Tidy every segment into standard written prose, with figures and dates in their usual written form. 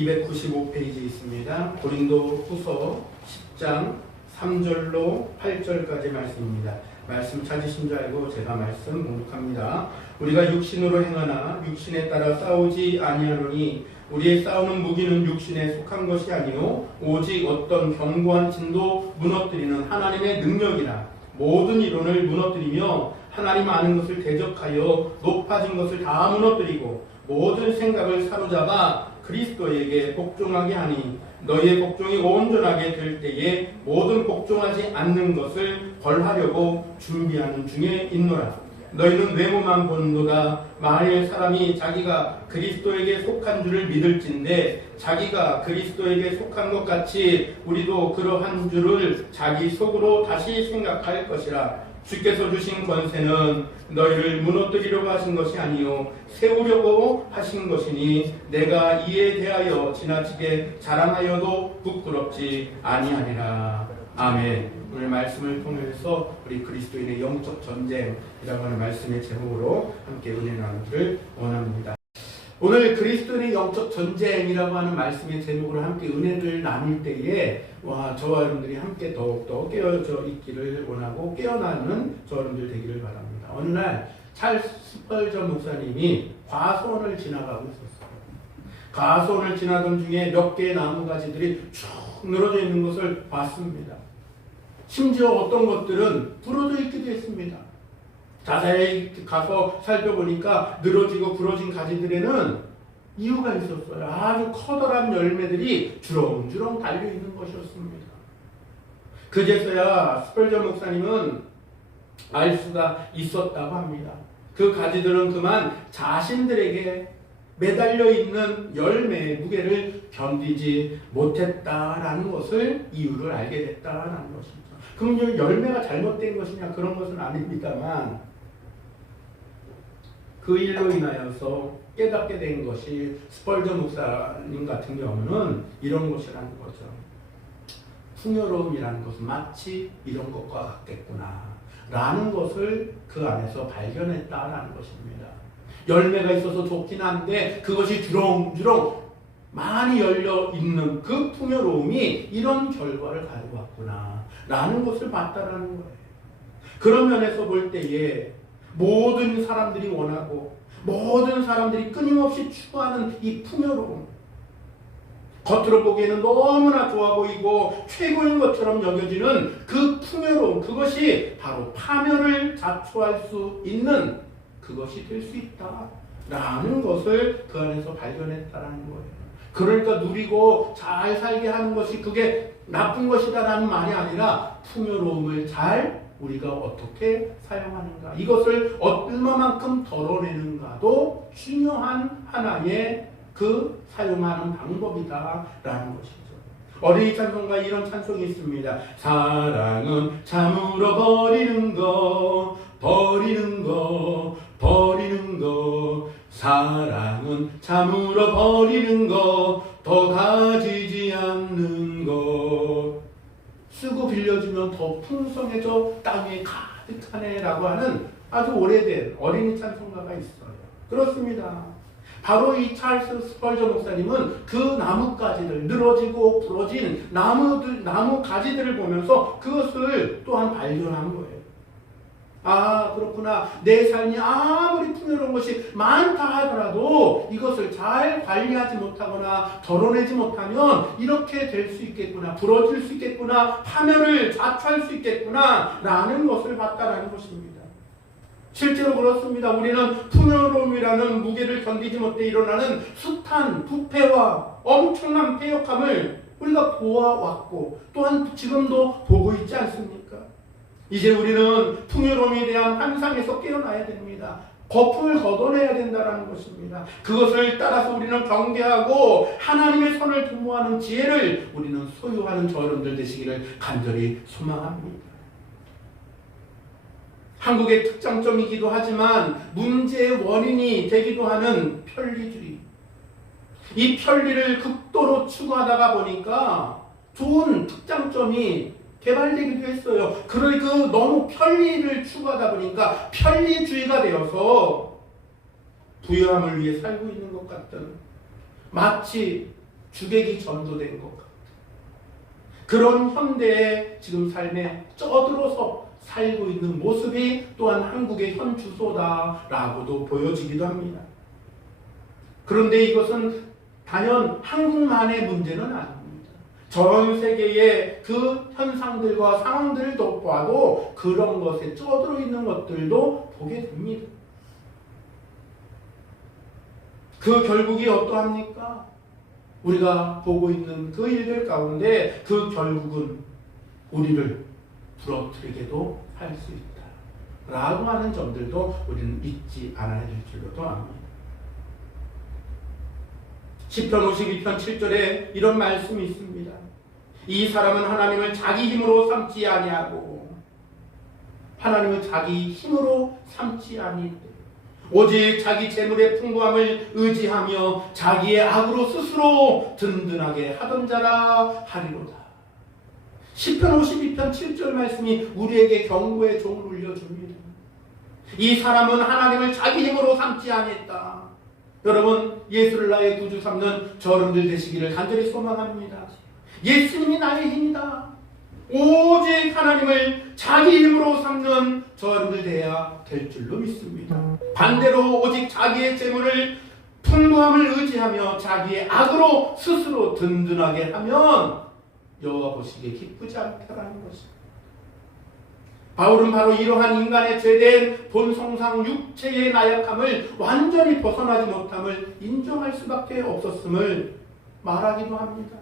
295페이지 있습니다. 고린도 후서 10장 3절로 8절까지 말씀입니다. 말씀 찾으신 줄 알고 제가 말씀 봉독합니다. 우리가 육신으로 행하나 육신에 따라 싸우지 아니하노니 우리의 싸우는 무기는 육신에 속한 것이 아니요 오직 어떤 견고한 진도 무너뜨리는 하나님의 능력이라. 모든 이론을 무너뜨리며 하나님 아는 것을 대적하여 높아진 것을 다 무너뜨리고 모든 생각을 사로잡아 그리스도에게 복종하게 하니 너희의 복종이 온전하게 될 때에 모든 복종하지 않는 것을 벌하려고 준비하는 중에 있노라. 너희는 외모만 보는도다. 만일 사람이 자기가 그리스도에게 속한 줄을 믿을진데 자기가 그리스도에게 속한 것 같이 우리도 그러한 줄을 자기 속으로 다시 생각할 것이라. 주께서 주신 권세는 너희를 무너뜨리려고 하신 것이 아니요 세우려고 하신 것이니 내가 이에 대하여 지나치게 자랑하여도 부끄럽지 아니하리라. 아멘. 오늘 말씀을 통해서 우리 그리스도인의 영적 전쟁이라고 하는 말씀의 제목으로 함께 은혜 나누기를 원합니다. 오늘 그리스도인의 영적 전쟁이라고 하는 말씀의 제목으로 함께 은혜를 나눌 때에 저와 여러분들이 함께 더욱더 깨어져 있기를 원하고 깨어나는 저와 여러분들 되기를 바랍니다. 어느 날 찰스 스펄전 목사님이 과수원을 지나가고 있었어요. 과수원을 지나던 중에 몇 개의 나무가지들이 쭉 늘어져 있는 것을 봤습니다. 심지어 어떤 것들은 부러져 있기도 했습니다. 자세히 가서 살펴보니까 늘어지고 부러진 가지들에는 이유가 있었어요. 아주 커다란 열매들이 주렁주렁 달려있는 것이었습니다. 그제서야 스펄전 목사님은 알 수가 있었다고 합니다. 그 가지들은 그만 자신들에게 매달려 있는 열매의 무게를 견디지 못했다라는 것을 이유를 알게 됐다라는 것입니다. 그럼 열매가 잘못된 것이냐 그런 것은 아닙니다만 그 일로 인하여서 깨닫게 된 것이 스펄전 목사님 같은 경우는 이런 것이라는 거죠. 풍요로움이라는 것은 마치 이런 것과 같겠구나 라는 것을 그 안에서 발견했다라는 것입니다. 열매가 있어서 좋긴 한데 그것이 주렁주렁 많이 열려 있는 그 풍요로움이 이런 결과를 가지고 왔구나 라는 것을 봤다라는 거예요. 그런 면에서 볼 때에 모든 사람들이 원하고 모든 사람들이 끊임없이 추구하는 이 풍요로움, 겉으로 보기에는 너무나 좋아 보이고 최고인 것처럼 여겨지는 그 풍요로움, 그것이 바로 파멸을 자초할 수 있는 그것이 될 수 있다라는 것을 그 안에서 발견했다라는 거예요. 그러니까 누리고 잘 살게 하는 것이 그게 나쁜 것이다라는 말이 아니라 풍요로움을 잘 우리가 어떻게 사용하는가, 이것을 얼마만큼 덜어내는가도 중요한 하나의 그 사용하는 방법이다라는 것이죠. 어린이 찬송가 이런 찬송이 있습니다. 사랑은 참으로 버리는 것, 버리는 것, 버리는 것. 사랑은 참으로 버리는 것, 더 가지지 않는 것. 쓰고 빌려주면 더 풍성해져 땅에 가득하네 라고 하는 아주 오래된 어린이 찬송가가 있어요. 그렇습니다. 바로 이 찰스 스펄전 목사님은 그 나뭇가지들, 늘어지고 부러진 나무 가지들을 보면서 그것을 또한 발견한 거예요. 아, 그렇구나. 내 삶이 아무리 풍요로운 것이 많다 하더라도 이것을 잘 관리하지 못하거나 덜어내지 못하면 이렇게 될 수 있겠구나, 부러질 수 있겠구나, 파멸을 자초할 수 있겠구나 라는 것을 봤다라는 것입니다. 실제로 그렇습니다. 우리는 풍요로움이라는 무게를 견디지 못해 일어나는 숱한 부패와 엄청난 패역함을 우리가 보아왔고 또한 지금도 보고 있지 않습니까? 이제 우리는 풍요로움에 대한 환상에서 깨어나야 됩니다. 거품을 걷어내야 된다는 것입니다. 그것을 따라서 우리는 경계하고 하나님의 선을 도모하는 지혜를 우리는 소유하는 저 여러분들 되시기를 간절히 소망합니다. 한국의 특장점이기도 하지만 문제의 원인이 되기도 하는 편리주의. 이 편리를 극도로 추구하다가 보니까 좋은 특장점이 개발되기도 했어요. 그러니까 너무 편리를 추구하다 보니까 편리주의가 되어서 부유함을 위해 살고 있는 것 같은, 마치 주객이 전도된 것 같아요. 그런 현대의 지금 삶에 쩌들어서 살고 있는 모습이 또한 한국의 현 주소다라고도 보여지기도 합니다. 그런데 이것은 단연 한국만의 문제는 아닙니다. 전 세계의 그 현상들과 상황들을 봐도 그런 것에 쩌들어 있는 것들도 보게 됩니다. 그 결국이 어떠합니까? 우리가 보고 있는 그 일들 가운데 그 결국은 우리를 부러뜨리게도 할 수 있다 라고 하는 점들도 우리는 잊지 않아야 될 줄로도 압니다. 시편 52편 7절에 이런 말씀이 있습니다. 이 사람은 하나님을 자기 힘으로 삼지 아니하고 하나님을 자기 힘으로 삼지 아니하고 오직 자기 재물의 풍부함을 의지하며 자기의 악으로 스스로 든든하게 하던 자라 하리로다. 시편 52편 7절 말씀이 우리에게 경고의 종을 울려줍니다. 이 사람은 하나님을 자기 힘으로 삼지 아니했다. 여러분, 예수를 나의 구주 삼는 저러분들 되시기를 간절히 소망합니다. 예수님이 나의 힘이다. 오직 하나님을 자기 힘으로 삼는 저러분들 되어야 될 줄로 믿습니다. 반대로 오직 자기의 재물을 풍부함을 의지하며 자기의 악으로 스스로 든든하게 하면 여호와 보시기에 기쁘지 않다라는 것입니다. 바울은 바로 이러한 인간의 죄된 본성상 육체의 나약함을 완전히 벗어나지 못함을 인정할 수밖에 없었음을 말하기도 합니다.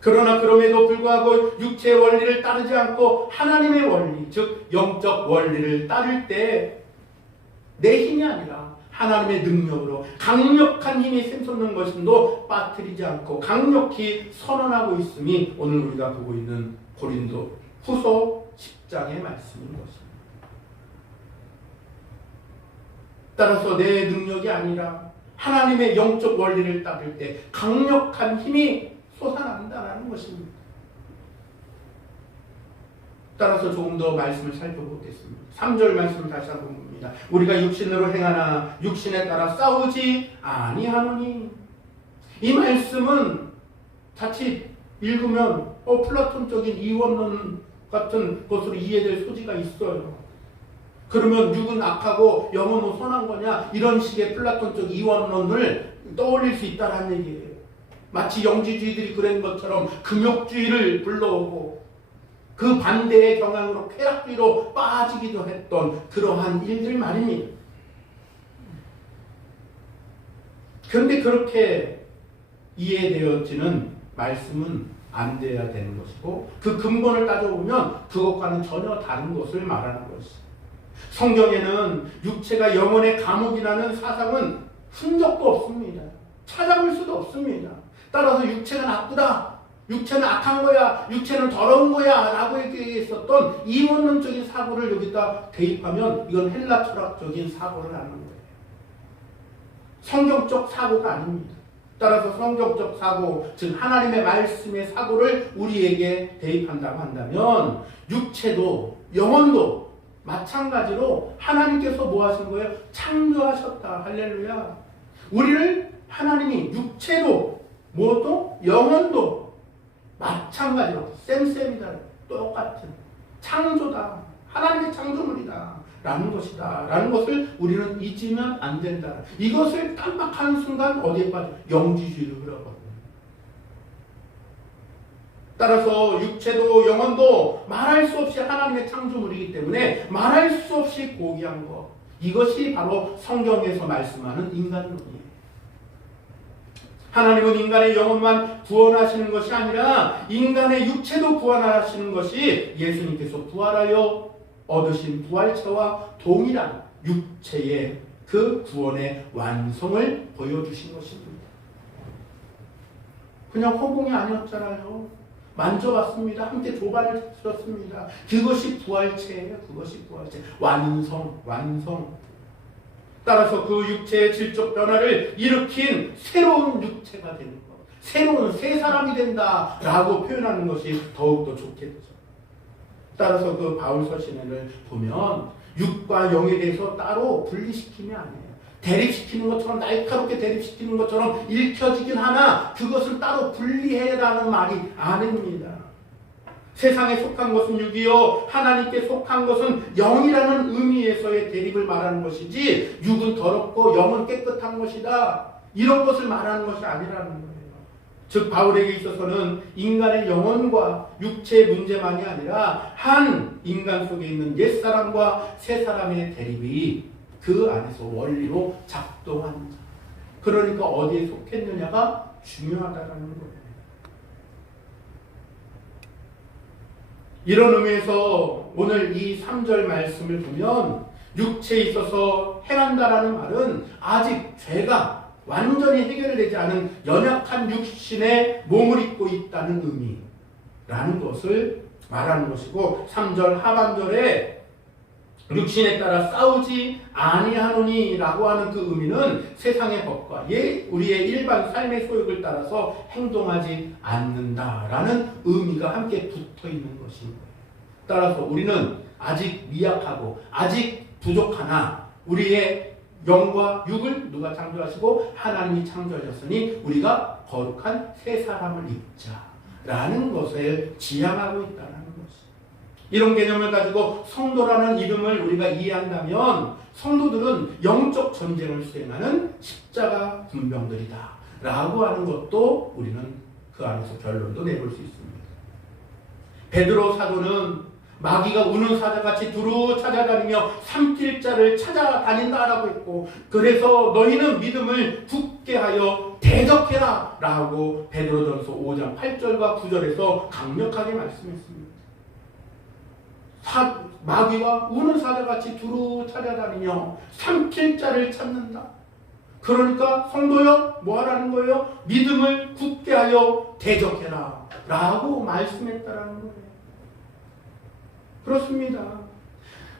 그러나 그럼에도 불구하고 육체의 원리를 따르지 않고 하나님의 원리, 즉 영적 원리를 따를 때 내 힘이 아니라 하나님의 능력으로 강력한 힘이 샘솟는 것임도 빠뜨리지 않고 강력히 선언하고 있음이 오늘 우리가 보고 있는 고린도 후서 10장의 말씀인 것입니다. 따라서 내 능력이 아니라 하나님의 영적 원리를 따를 때 강력한 힘이 솟아난다는 것입니다. 따라서 조금 더 말씀을 살펴보겠습니다. 3절 말씀을 다시 한번 봅니다. 우리가 육신으로 행하나 육신에 따라 싸우지 아니하노니. 이 말씀은 자칫 읽으면 플라톤적인 이원론 같은 것으로 이해될 소지가 있어요. 그러면 육은 악하고 영은 선한 거냐, 이런 식의 플라톤적 이원론을 떠올릴 수 있다는 얘기예요. 마치 영지주의들이 그런 것처럼 금욕주의를 불러오고 그 반대의 경향으로 쾌락주의로 빠지기도 했던 그러한 일들 말입니다. 그런데 그렇게 이해되어지는 말씀은 안 돼야 되는 것이고 그 근본을 따져보면 그것과는 전혀 다른 것을 말하는 것이죠. 성경에는 육체가 영혼의 감옥이라는 사상은 흔적도 없습니다. 찾아볼 수도 없습니다. 따라서 육체는 나쁘다, 육체는 악한 거야, 육체는 더러운 거야 라고 얘기했었던 이원론적인 사고를 여기다 대입하면 이건 헬라 철학적인 사고를 하는 거예요. 성경적 사고가 아닙니다. 따라서 성경적 사고, 즉 하나님의 말씀의 사고를 우리에게 대입한다고 한다면 육체도 영혼도 마찬가지로 하나님께서 뭐 하신 거예요? 창조하셨다. 할렐루야. 우리를 하나님이 육체도 뭐도 영혼도 마찬가지로 쌤쌤이다. 똑같은 창조다. 하나님의 창조물이다. 라는 것이다. 라는 것을 우리는 잊으면 안 된다. 이것을 깜빡하는 순간 어디에 빠져? 영지주의로 흘러버려요. 따라서 육체도 영혼도 말할 수 없이 하나님의 창조물이기 때문에 말할 수 없이 고귀한 것. 이것이 바로 성경에서 말씀하는 인간론이에요. 하나님은 인간의 영혼만 구원하시는 것이 아니라 인간의 육체도 구원하시는 것이 예수님께서 부활하여 얻으신 부활체와 동일한 육체의 그 구원의 완성을 보여주신 것입니다. 그냥 허공이 아니었잖아요. 만져봤습니다. 함께 조반을 들었습니다. 그것이 부활체예요. 그것이 부활체. 완성. 따라서 그 육체의 질적 변화를 일으킨 새로운 육체가 되는 것, 새로운 새 사람이 된다라고 표현하는 것이 더욱더 좋겠죠. 따라서 그 바울 서신을 보면 육과 영에 대해서 따로 분리시키면 안 해요. 대립시키는 것처럼, 날카롭게 대립시키는 것처럼 읽혀지긴 하나 그것을 따로 분리해라는 말이 아닙니다. 세상에 속한 것은 육이요 하나님께 속한 것은 영이라는 의미에서의 대립을 말하는 것이지, 육은 더럽고 영은 깨끗한 것이다, 이런 것을 말하는 것이 아니라는 거예요. 즉 바울에게 있어서는 인간의 영혼과 육체의 문제만이 아니라 한 인간 속에 있는 옛사람과 새사람의 대립이 그 안에서 원리로 작동하는 자. 그러니까 어디에 속했느냐가 중요하다는 거예요. 이런 의미에서 오늘 이 3절 말씀을 보면 육체에 있어서 행한다라는 말은 아직 죄가 완전히 해결되지 않은 연약한 육신의 몸을 입고 있다는 의미라는 것을 말하는 것이고, 3절 하반절에 육신에 따라 싸우지 아니하노니 라고 하는 그 의미는 세상의 법과 우리의 일반 삶의 소욕을 따라서 행동하지 않는다라는 의미가 함께 붙어 있는 것입니다. 따라서 우리는 아직 미약하고 아직 부족하나 우리의 영과 육을 누가 창조하시고 하나님이 창조하셨으니 우리가 거룩한 새 사람을 입자라는 것을 지향하고 있다는 것이. 이런 개념을 가지고 성도라는 이름을 우리가 이해한다면 성도들은 영적 전쟁을 수행하는 십자가 군병들이다 라고 하는 것도 우리는 그 안에서 결론도 내볼 수 있습니다. 베드로 사도는 마귀가 우는 사자같이 두루 찾아다니며 삼킬 자를 찾아다닌다라고 했고, 그래서 너희는 믿음을 굳게 하여 대적해라 라고 베드로전서 5장 8절과 9절에서 강력하게 말씀했습니다. 마귀가 우는 사자같이 두루 찾아다니며 삼킬 자를 찾는다. 그러니까 성도여 뭐 하라는 거예요? 믿음을 굳게 하여 대적해라 라고 말씀했다라는 거예요. 그렇습니다.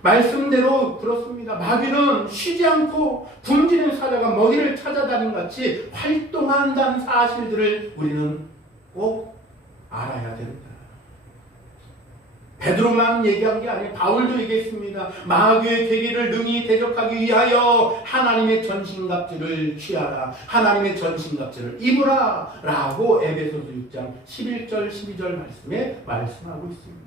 말씀대로 그렇습니다. 마귀는 쉬지 않고 굶주린 사자가 먹이를 찾아다닌 같이 활동한다는 사실들을 우리는 꼭 알아야 된다. 베드로만 얘기한 게 아니에요. 바울도 얘기했습니다. 마귀의 계기를 능히 대적하기 위하여 하나님의 전신갑주를 취하라. 하나님의 전신갑주를 입으라 라고 에베소서 6장 11절 12절 말씀에 말씀하고 있습니다.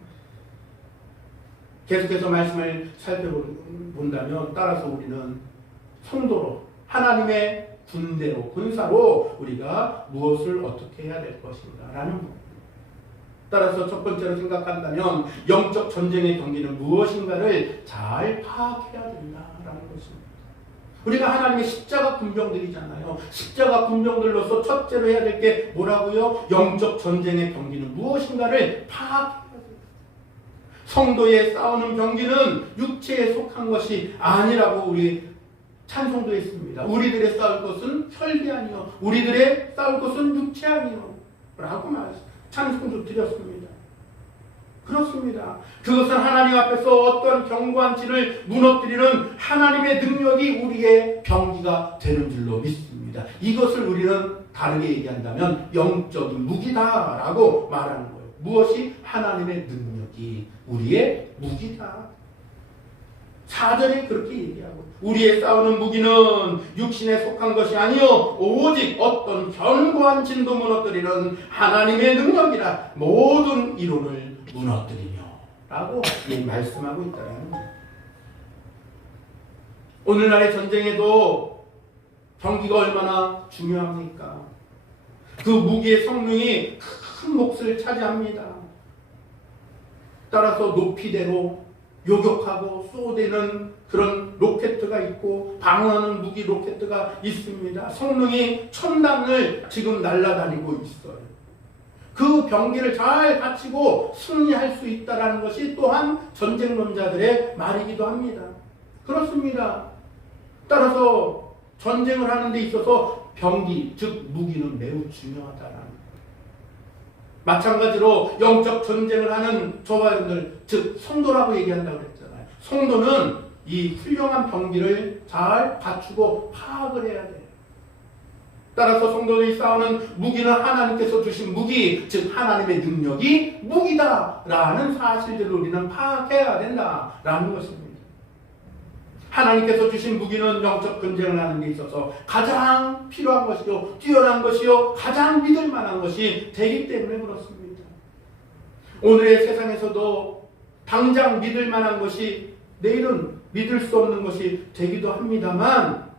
계속해서 말씀을 살펴본다면 따라서 우리는 성도로 하나님의 군대로 군사로 우리가 무엇을 어떻게 해야 될 것인가 라는 부분. 따라서 첫 번째로 생각한다면 영적 전쟁의 경기는 무엇인가를 잘 파악해야 된다라는 것입니다. 우리가 하나님의 십자가 군병들이잖아요. 십자가 군병들로서 첫째로 해야 될 게 뭐라고요? 영적 전쟁의 경기는 무엇인가를 파악해야 됩니다. 성도의 싸우는 경기는 육체에 속한 것이 아니라고 우리 찬송도 했습니다. 우리들의 싸울 것은 혈기 아니요 우리들의 싸울 것은 육체 아니요 라고 찬송도 드렸습니다. 그렇습니다. 그것은 하나님 앞에서 어떤 견고한 진을 무너뜨리는 하나님의 능력이 우리의 병기가 되는 줄로 믿습니다. 이것을 우리는 다르게 얘기한다면 영적인 무기다라고 말하는 거예요. 무엇이? 하나님의 능력이 우리의 무기다. 4절에 그렇게 얘기하고, 우리의 싸우는 무기는 육신에 속한 것이 아니요 오직 어떤 견고한 진도 무너뜨리는 하나님의 능력이라 모든 이론을 무너뜨리며 라고 말씀하고 있다는 거예요. 오늘날의 전쟁에도 경기가 얼마나 중요합니까? 그 무기의 성능이 큰 몫을 차지합니다. 따라서 높이대로 요격하고 쏘대는 그런 로켓트가 있고 방어하는 무기 로켓트가 있습니다. 성능이 천당을 지금 날아다니고 있어요. 그 병기를 잘 갖추고 승리할 수 있다는 것이 또한 전쟁론자들의 말이기도 합니다. 그렇습니다. 따라서 전쟁을 하는 데 있어서 병기, 즉 무기는 매우 중요하다는 거예요. 마찬가지로 영적 전쟁을 하는 저와 여러분들, 즉 성도라고 얘기한다고 그랬잖아요. 성도는 이 훌륭한 병기를 잘 갖추고 파악을 해야 돼요. 따라서 성도들이 싸우는 무기는 하나님께서 주신 무기, 즉 하나님의 능력이 무기다라는 사실들을 우리는 파악해야 된다라는 것입니다. 하나님께서 주신 무기는 영적 전쟁을 하는 데 있어서 가장 필요한 것이요, 뛰어난 것이요, 가장 믿을 만한 것이 되기 때문에 그렇습니다. 오늘의 세상에서도 당장 믿을 만한 것이 내일은 믿을 수 없는 것이 되기도 합니다만,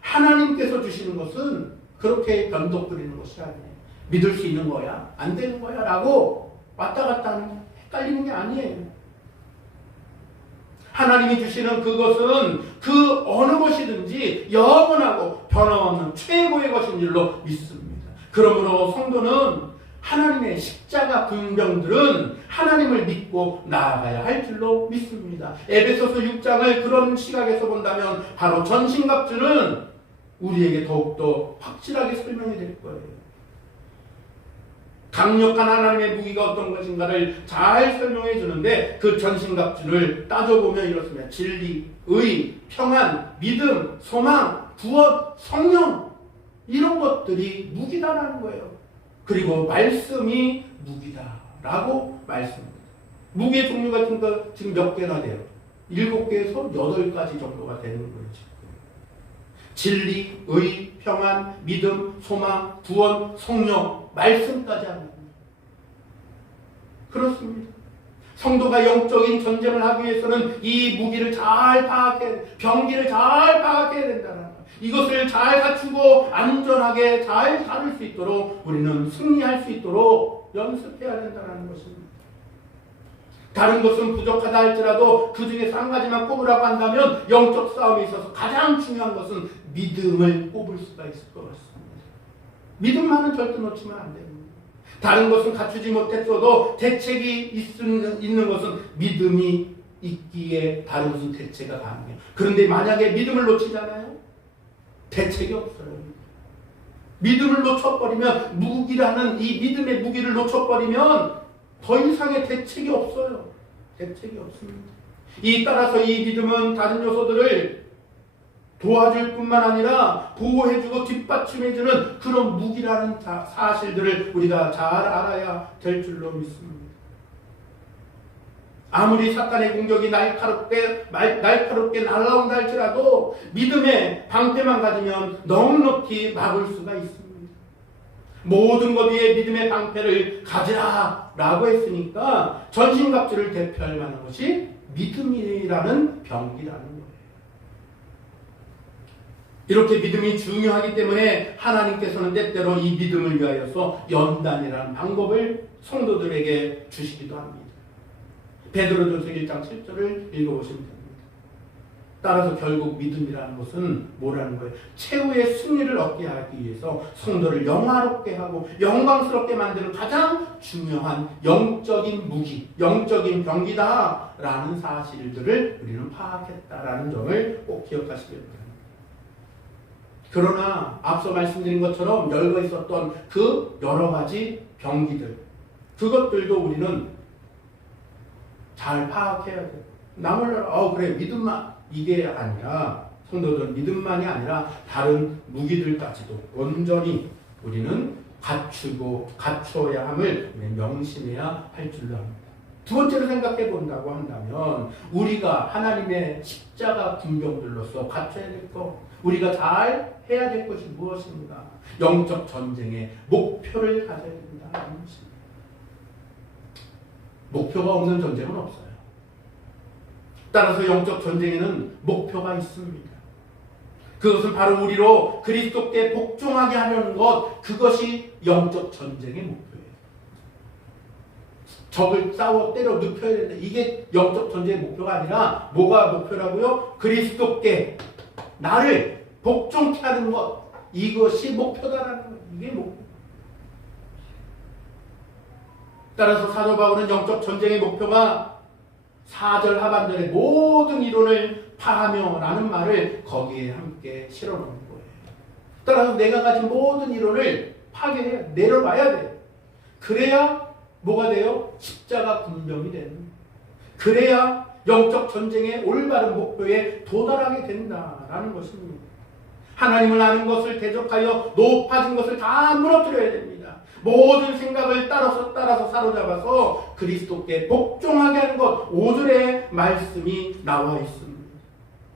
하나님께서 주시는 것은 그렇게 변덕 부리는 것이 아니에요. 믿을 수 있는 거야? 안 되는 거야? 라고 왔다 갔다 하는, 헷갈리는 게 아니에요. 하나님이 주시는 그것은 그 어느 것이든지 영원하고 변함없는 최고의 것인 줄로 믿습니다. 그러므로 성도는 하나님의 십자가 군병들은 하나님을 믿고 나아가야 할 줄로 믿습니다. 에베소서 6장을 그런 시각에서 본다면 바로 전신갑주는 우리에게 더욱더 확실하게 설명이 될 거예요. 강력한 하나님의 무기가 어떤 것인가를 잘 설명해 주는데, 그 전신갑주를 따져보면 이렇습니다. 진리, 의, 평안, 믿음, 소망, 구원, 성령, 이런 것들이 무기다라는 거예요. 그리고 말씀이 무기다라고 말씀합니다. 무기의 종류 같은 거 지금 몇 개나 돼요? 7개에서 8가지 정도가 되는 거죠. 진리, 의, 평안, 믿음, 소망, 구원, 성령, 말씀까지 합니다. 그렇습니다. 성도가 영적인 전쟁을 하기 위해서는 이 무기를 잘 파악해, 병기를 잘 파악해야 된다는 거예요. 이것을 잘 갖추고 안전하게 잘 다룰 수 있도록 우리는 승리할 수 있도록 연습해야 된다는 것입니다. 다른 것은 부족하다 할지라도 그 중에서 한 가지만 꼽으라고 한다면 영적 싸움에 있어서 가장 중요한 것은 믿음을 꼽을 수가 있을 것 같습니다. 믿음만은 절대 놓치면 안 됩니다. 다른 것은 갖추지 못했어도 대책이 있는 것은 믿음이 있기에 다른 것은 대체가 가능해요. 그런데 만약에 믿음을 놓치잖아요? 대책이 없어요. 믿음을 놓쳐버리면, 무기라는 이 믿음의 무기를 놓쳐버리면 더 이상의 대책이 없어요. 대책이 없습니다. 따라서 이 믿음은 다른 요소들을 도와줄 뿐만 아니라 보호해주고 뒷받침해주는 그런 무기라는 사실들을 우리가 잘 알아야 될 줄로 믿습니다. 아무리 사탄의 공격이 날카롭게 날아온다 할지라도 믿음의 방패만 가지면 넉넉히 막을 수가 있습니다. 모든 것 위에 믿음의 방패를 가지라 라고 했으니까 전신갑주를 대표할 만한 것이 믿음이라는 병기라는 거예요. 이렇게 믿음이 중요하기 때문에 하나님께서는 때때로 이 믿음을 위하여서 연단이라는 방법을 성도들에게 주시기도 합니다. 베드로전서 1장 7절을 읽어보시면 됩니다. 따라서 결국 믿음이라는 것은 뭐라는 거예요? 최후의 승리를 얻게 하기 위해서 성도를 영화롭게 하고 영광스럽게 만드는 가장 중요한 영적인 무기, 영적인 병기다라는 사실들을 우리는 파악했다라는 점을 꼭 기억하시기 바랍니다. 그러나 앞서 말씀드린 것처럼 열거 있었던 그 여러 가지 병기들, 그것들도 우리는 잘 파악해야 돼요. 남을 그래 믿음만 이게 아니라, 성도들은 믿음만이 아니라 다른 무기들까지도 온전히 우리는 갖춰야 함을 명심해야 할 줄로 합니다. 두 번째로 생각해 본다고 한다면, 우리가 하나님의 십자가 군병들로서 갖춰야 될 것, 우리가 잘 해야 될 것이 무엇인가? 영적 전쟁의 목표를 가져야 된다는 것입니다. 목표가 없는 전쟁은 없어요. 따라서 영적 전쟁에는 목표가 있습니다. 그것은 바로 우리로 그리스도께 복종하게 하려는 것, 그것이 영적 전쟁의 목표예요. 적을 싸워 때려 눕혀야 된다. 이게 영적 전쟁의 목표가 아니라 뭐가 목표라고요? 그리스도께 나를 복종케 하는 것, 이것이 목표다라는 것. 이게 목표. 따라서 사도 바울은 영적 전쟁의 목표가 4절 하반절의 모든 이론을 파하며 라는 말을 거기에 함께 실어놓은 거예요. 따라서 내가 가진 모든 이론을 파괴해야, 내려봐야 돼요. 그래야 뭐가 돼요? 십자가 군병이 되는. 그래야 영적 전쟁의 올바른 목표에 도달하게 된다라는 것입니다. 하나님을 아는 것을 대적하여 높아진 것을 다 무너뜨려야 됩니다. 모든 생각을 따라서 사로잡아서 그리스도께 복종하게 하는 것, 5절의 말씀이 나와 있습니다.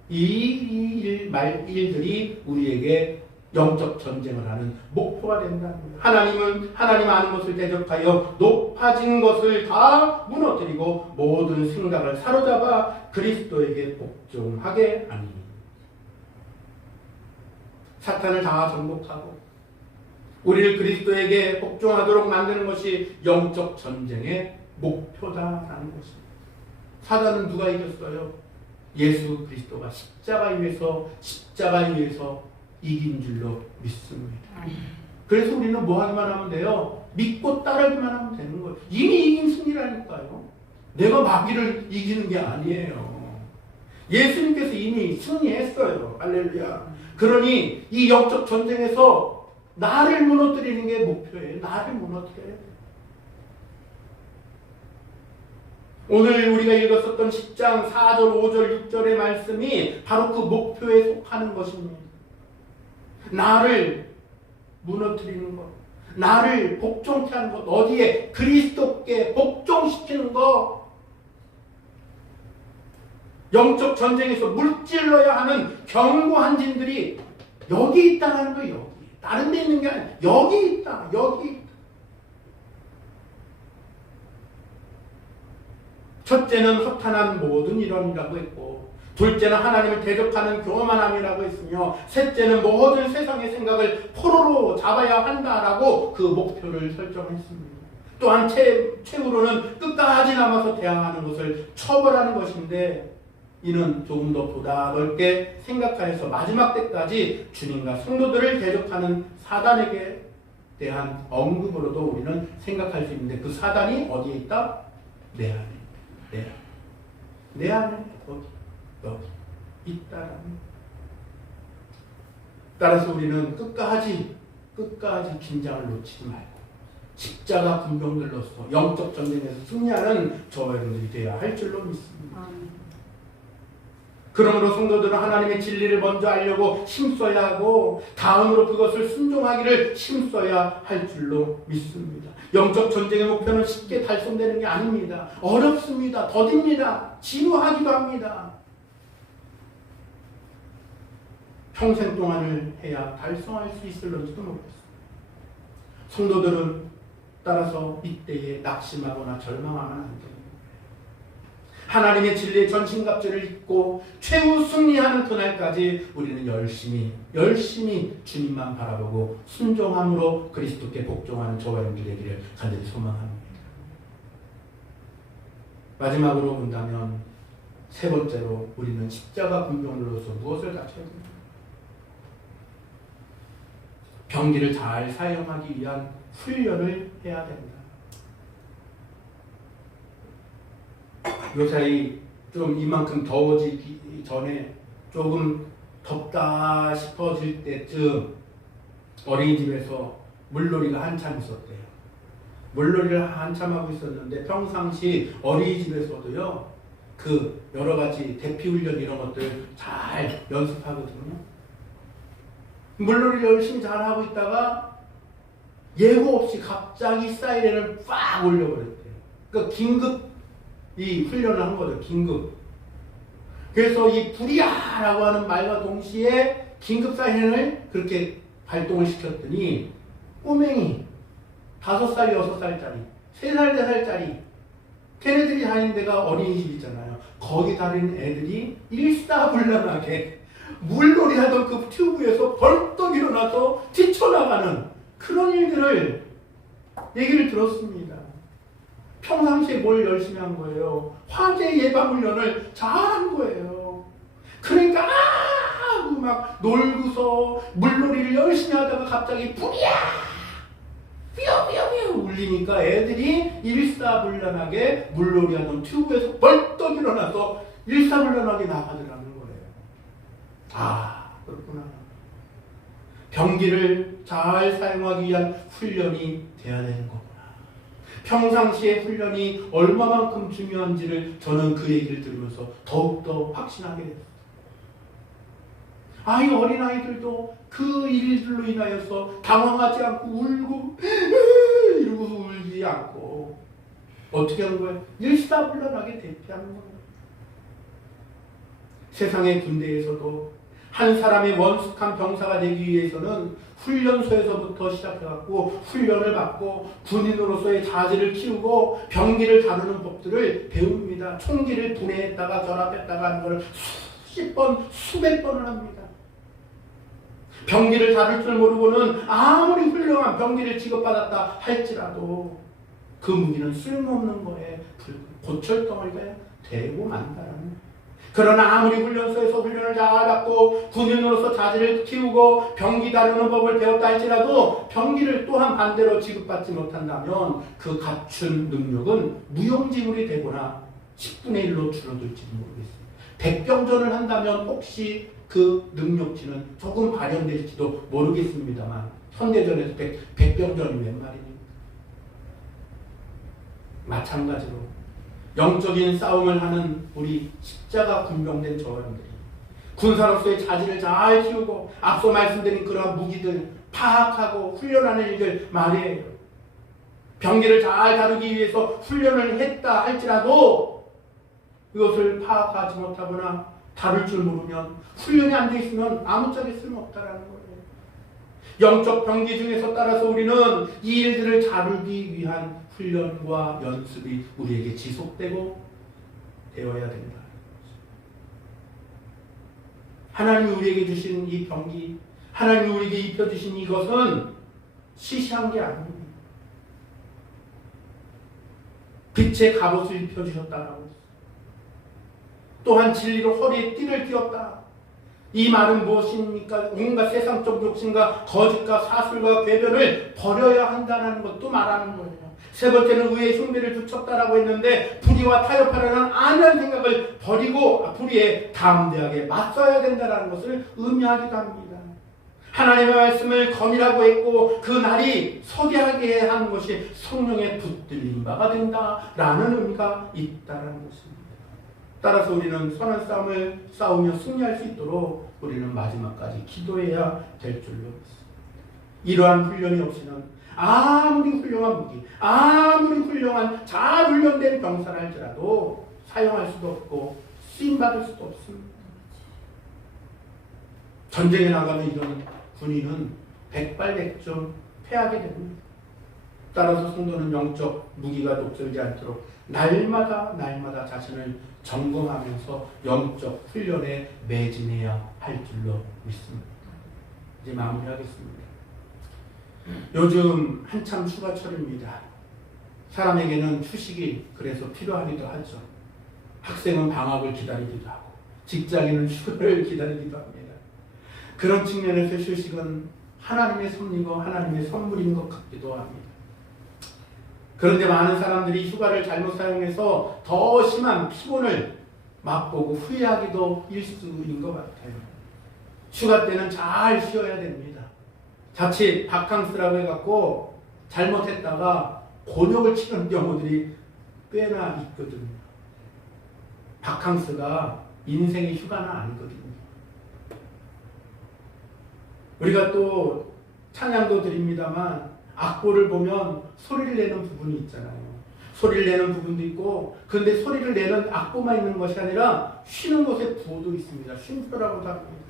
이 일들이 우리에게 영적 전쟁을 하는 목표가 된다는 거예요. 하나님은 하나님 아는 것을 대적하여 높아진 것을 다 무너뜨리고 모든 생각을 사로잡아 그리스도에게 복종하게 하니 사탄을 다 정복하고 우리를 그리스도에게 복종하도록 만드는 것이 영적 전쟁의 목표다라는 것입니다. 사단은 누가 이겼어요? 예수 그리스도가 십자가에 의해서 이긴 줄로 믿습니다. 그래서 우리는 뭐 하기만 하면 돼요? 믿고 따르기만 하면 되는 거예요. 이미 이긴 승리라니까요. 내가 마귀를 이기는 게 아니에요. 예수님께서 이미 승리했어요. 할렐루야. 그러니 이 영적 전쟁에서 나를 무너뜨리는 게 목표예요. 나를 무너뜨려야 돼요. 오늘 우리가 읽었었던 10장 4절, 5절, 6절의 말씀이 바로 그 목표에 속하는 것입니다. 나를 무너뜨리는 것, 나를 복종케 하는 것, 어디에? 그리스도께 복종시키는 것. 영적 전쟁에서 물질러야 하는 견고한 진들이 여기 있다는 거예요. 여기. 다른 데 있는 게 아니라 여기 있다. 여기 있다. 첫째는 허탄한 모든 일원이라고 했고, 둘째는 하나님을 대적하는 교만함이라고 했으며, 셋째는 모든 세상의 생각을 포로로 잡아야 한다라고 그 목표를 설정했습니다. 또한 최후로는 끝까지 남아서 대항하는 것을 처벌하는 것인데, 이는 조금 더 보다 넓게 생각하여서 마지막 때까지 주님과 성도들을 대적하는 사단에게 대한 언급으로도 우리는 생각할 수 있는데, 그 사단이 어디에 있다? 내 안에. 내 안에 여기 있다라는. 따라서 우리는 끝까지 긴장을 놓치지 말고 십자가 군병들로서 영적 전쟁에서 승리하는 저와 여러분들이 되어야 할 줄로 믿습니다. 그러므로 성도들은 하나님의 진리를 먼저 알려고 힘써야 하고 다음으로 그것을 순종하기를 힘써야 할 줄로 믿습니다. 영적 전쟁의 목표는 쉽게 달성되는 게 아닙니다. 어렵습니다. 더딥니다. 지루하기도 합니다. 평생 동안을 해야 달성할 수 있을런지도 모르겠습니다. 성도들은 따라서 이때에 낙심하거나 절망하면 안 됩니다. 하나님의 진리의 전신갑주를 입고 최후 승리하는 그날까지 우리는 열심히 주님만 바라보고 순종함으로 그리스도께 복종하는 저와 여러분들 되기를 간절히 소망합니다. 마지막으로 본다면 세 번째로 우리는 십자가 군병으로서 무엇을 갖춰야 됩니까? 병기를 잘 사용하기 위한 훈련을 해야 된다. 요사이 좀 이만큼 더워지기 전에 조금 덥다 싶어질 때쯤 어린이집에서 물놀이가 한참 있었대요. 물놀이를 한참 하고 있었는데 평상시 어린이집에서도요, 그 여러 가지 대피훈련 이런 것들 잘 연습하거든요. 물놀이를 열심히 잘 하고 있다가 예고 없이 갑자기 사이렌을 빡 올려버렸대요. 그러니까 긴급 이 훈련을 한 거죠. 긴급. 그래서 이 불이야라고 하는 말과 동시에 긴급 사이렌을 그렇게 발동을 시켰더니 꼬맹이 5살, 6살짜리, 3살, 4살짜리 걔네들이 다니는 데가 어린이집 있잖아요. 거기 다니는 애들이 일사불란하게 물놀이 하던 그 튜브에서 벌떡 일어나서 뛰쳐나가는 그런 일들을 얘기를 들었습니다. 평상시에 뭘 열심히 한 거예요? 화재 예방훈련을 잘한 거예요. 그러니까 막 놀고서 물놀이를 열심히 하다가 갑자기 불이야! 삐어삐어삐어 울리니까 애들이 일사불란하게 물놀이 하던 튜브에서 벌떡 일어나서 일사불란하게 나가더라는 거예요. 아, 그렇구나. 병기를 잘 사용하기 위한 훈련이 돼야 되는 거구나. 평상시의 훈련이 얼마만큼 중요한지를 저는 그 얘기를 들으면서 더욱더 확신하게 됐어요. 이 어린아이들도 그 일들로 인하여서 당황하지 않고 울고 이러고서 울지 않고 어떻게 하는 거예요? 일사불란하게 대피하는 거예요. 세상의 군대에서도 한 사람의 원숙한 병사가 되기 위해서는 훈련소에서부터 시작해갖고 훈련을 받고 군인으로서의 자질을 키우고 병기를 다루는 법들을 배웁니다. 총기를 분해했다가 결합했다가 하는 걸 수십 번, 수백 번을 합니다. 병기를 다룰 줄 모르고는 아무리 훌륭한 병기를 지급받았다 할지라도 그 무기는 쓸모없는 거에 고철덩어리가 되고 만다라는 거예요. 그러나 아무리 훈련소에서 훈련을 잘 받고 군인으로서 자질을 키우고 병기 다루는 법을 배웠다 할지라도 병기를 또한 반대로 지급받지 못한다면 그 갖춘 능력은 무용지물이 되거나 10분의 1로 줄어들지도 모르겠습니다. 백병전을 한다면 혹시 그 능력치는 조금 발현될지도 모르겠습니다만 현대전에서 백병전이 웬 말입니까? 마찬가지로 영적인 싸움을 하는 우리 십자가 군병된 저원들이 군사로서의 자질을 잘 키우고 앞서 말씀드린 그러한 무기들 파악하고 훈련하는 일들 말이에요. 병기를 잘 다루기 위해서 훈련을 했다 할지라도 그것을 파악하지 못하거나 다룰 줄 모르면 훈련이 안 돼 있으면 아무짝에 쓸모없다라는 거예요. 영적 병기 중에서 따라서 우리는 이 일들을 다루기 위한 훈련과 연습이 우리에게 지속되고 되어야 된다. 하나님이 우리에게 주신 이 병기, 하나님이 우리에게 입혀주신 이것은 시시한 게 아닙니다. 빛의 갑옷을 입혀주셨다라고 했어요. 또한 진리로 허리에 띠를 띄었다. 이 말은 무엇입니까? 온갖 세상적 욕심과 거짓과 사술과 궤변을 버려야 한다는 것도 말하는 거예요. 세 번째는 의의 흉배를 붙였다라고 했는데 불의와 타협하려는 안한 생각을 버리고 불의에 담대하게 맞서야 된다는 것을 의미하기도 합니다. 하나님의 말씀을 검이라고 했고 그 날이 서게하게 하는 것이 성령의 붙들린 바가 된다라는 의미가 있다는 것입니다. 따라서 우리는 선한 싸움을 싸우며 승리할 수 있도록 우리는 마지막까지 기도해야 될 줄로 믿습니다. 이러한 훈련이 없이는 아무리 훌륭한 무기, 아무리 훌륭한 잘 훈련된 병사를 할지라도 사용할 수도 없고 쓰임받을 수도 없습니다. 전쟁에 나가는 이런 군인은 백발백중 패하게 됩니다. 따라서 성도는 영적 무기가 녹슬지 않도록 날마다 자신을 점검하면서 영적 훈련에 매진해야 할 줄로 믿습니다. 이제 마무리하겠습니다. 요즘 한참 휴가철입니다. 사람에게는 휴식이 그래서 필요하기도 하죠. 학생은 방학을 기다리기도 하고 직장인은 휴가를 기다리기도 합니다. 그런 측면에서 휴식은 하나님의 섭리고 하나님의 선물인 것 같기도 합니다. 그런데 많은 사람들이 휴가를 잘못 사용해서 더 심한 피곤을 맛보고 후회하기도 일수인 것 같아요. 휴가 때는 잘 쉬어야 됩니다. 자칫 바캉스라고 해갖고 잘못했다가 곤욕을 치는 경우들이 꽤나 있거든요. 바캉스가 인생의 휴가는 아니거든요. 우리가 또 찬양도 드립니다만 악보를 보면 소리를 내는 부분이 있잖아요. 소리를 내는 부분도 있고 근데 소리를 내는 악보만 있는 것이 아니라 쉬는 곳에 부호도 있습니다. 쉼표라고도 합니다.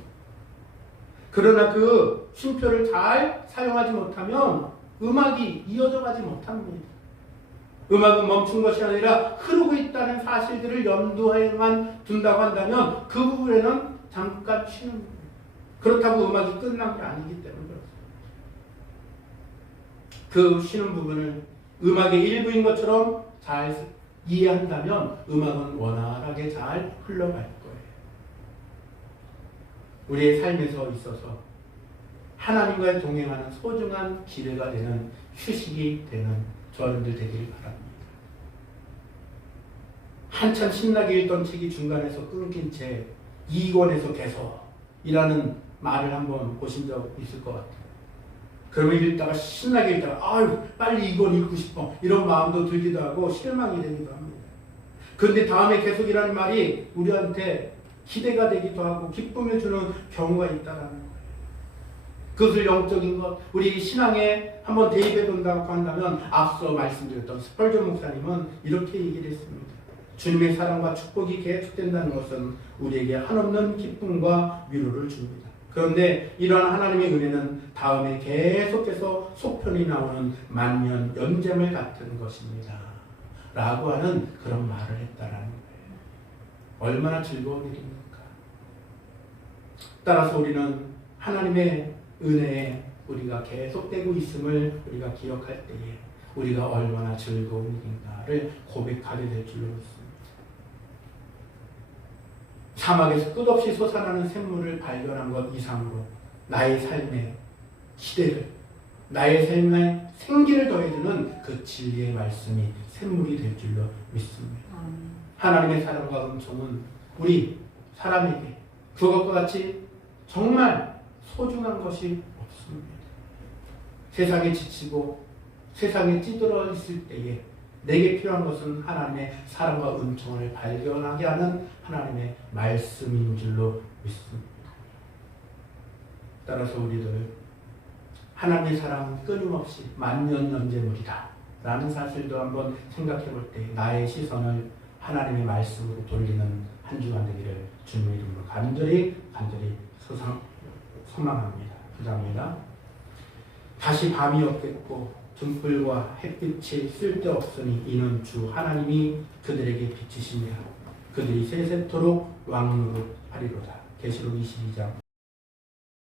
그러나 그 쉼표를 잘 사용하지 못하면 음악이 이어져 가지 못합니다. 음악은 멈춘 것이 아니라 흐르고 있다는 사실들을 염두에만 둔다고 한다면 그 부분에는 잠깐 쉬는 거예요. 그렇다고 음악이 끝난 게 아니기 때문에 그 쉬는 부분을 음악의 일부인 것처럼 잘 이해한다면 음악은 원활하게 잘 흘러갈 거예요. 우리의 삶에서 있어서 하나님과 동행하는 소중한 기회가 되는 휴식이 되는 저여러분들 되기를 바랍니다. 한참 신나게 읽던 책이 중간에서 끊긴 채 2권에서 계속이라는 말을 한번 보신 적 있을 것 같아요. 그러면 읽다가 신나게 읽다가 아유 빨리 이건 읽고 싶어 이런 마음도 들기도 하고 실망이 되기도 합니다. 그런데 다음에 계속이라는 말이 우리한테 기대가 되기도 하고 기쁨을 주는 경우가 있다는 거예요. 그것을 영적인 것, 우리 신앙에 한번 대입해 본다고 한다면 앞서 말씀드렸던 스펄전 목사님은 이렇게 얘기를 했습니다. 주님의 사랑과 축복이 계속된다는 것은 우리에게 한없는 기쁨과 위로를 줍니다. 그런데 이러한 하나님의 은혜는 다음에 계속해서 속편이 나오는 만년 연잼을 같은 것입니다. 라고 하는 그런 말을 했다라는 거예요. 얼마나 즐거운 일입니까? 따라서 우리는 하나님의 은혜에 우리가 계속되고 있음을 우리가 기억할 때에 우리가 얼마나 즐거운 일인가를 고백하게 될 줄로 믿습니다. 사막에서 끝없이 솟아나는 샘물을 발견한 것 이상으로 나의 삶의 기대를, 나의 삶의 생기를 더해주는 그 진리의 말씀이 샘물이 될 줄로 믿습니다. 하나님의 사랑과 은총은 우리 사람에게 그것과 같이 정말 소중한 것이 없습니다. 세상에 지치고 세상에 찌들어 있을 때에 내게 필요한 것은 하나님의 사랑과 은총을 발견하게 하는 하나님의 말씀인 줄로 믿습니다. 따라서 우리들 하나님의 사랑은 끊임없이 만년연재물이다 라는 사실도 한번 생각해 볼 때 나의 시선을 하나님의 말씀으로 돌리는 한 주간 되기를 주님의 이름으로 간절히 소망합니다. 부탁합니다. 다시 밤이 없겠고 등불과 햇빛이 쓸데없으니 이는 주 하나님이 그들에게 비치시니라. 그들이 세세토록 왕노릇하리로다. 계시록 22장